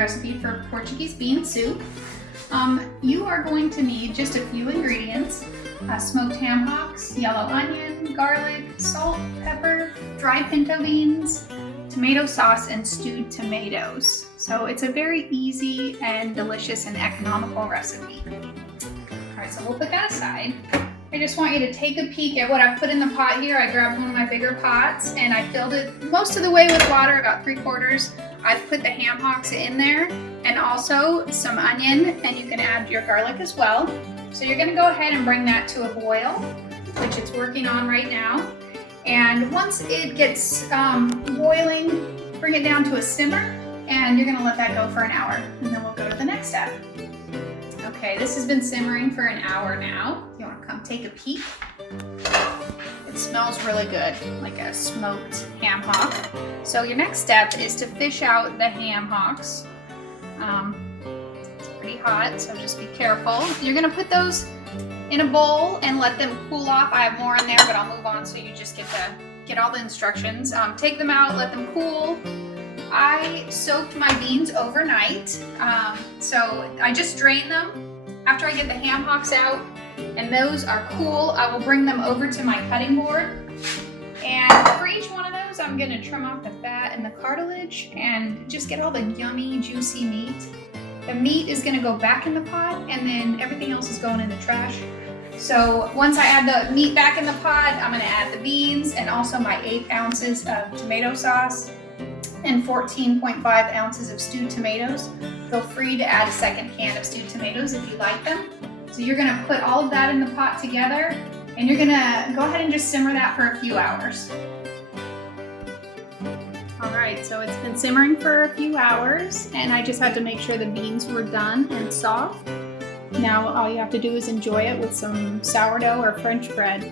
recipe for Portuguese bean soup. You are going to need just a few ingredients: smoked ham hocks, yellow onion, garlic, salt, pepper, dry pinto beans, tomato sauce, and stewed tomatoes. So it's a very easy and delicious and economical recipe. Alright, so we'll put that aside. I just want you to take a peek at what I've put in the pot here. I grabbed one of my bigger pots and I filled it most of the way with water, about 3/4. I've put the ham hocks in there and also some onion, and you can add your garlic as well. So you're gonna go ahead and bring that to a boil, which it's working on right now. And once it gets boiling, bring it down to a simmer, and you're gonna let that go for an hour, and then we'll go to the next step. Okay, this has been simmering for an hour now. You wanna come take a peek? It smells really good, like a smoked ham hock. So your next step is to fish out the ham hocks. It's pretty hot, so just be careful. You're gonna put those in a bowl and let them cool off. I have more in there, but I'll move on so you just get all the instructions. Take them out, let them cool. I soaked my beans overnight, so I just drain them. After I get the ham hocks out and those are cool, I will bring them over to my cutting board. And for each one of those, I'm gonna trim off the fat and the cartilage and just get all the yummy, juicy meat. The meat is gonna go back in the pot, and then everything else is going in the trash. So once I add the meat back in the pot, I'm gonna add the beans and also my 8 ounces of tomato sauce and 14.5 ounces of stewed tomatoes. Feel free to add a second can of stewed tomatoes if you like them. So you're gonna put all of that in the pot together, and you're gonna go ahead and just simmer that for a few hours. All right, so it's been simmering for a few hours, and I just had to make sure the beans were done and soft. Now all you have to do is enjoy it with some sourdough or French bread.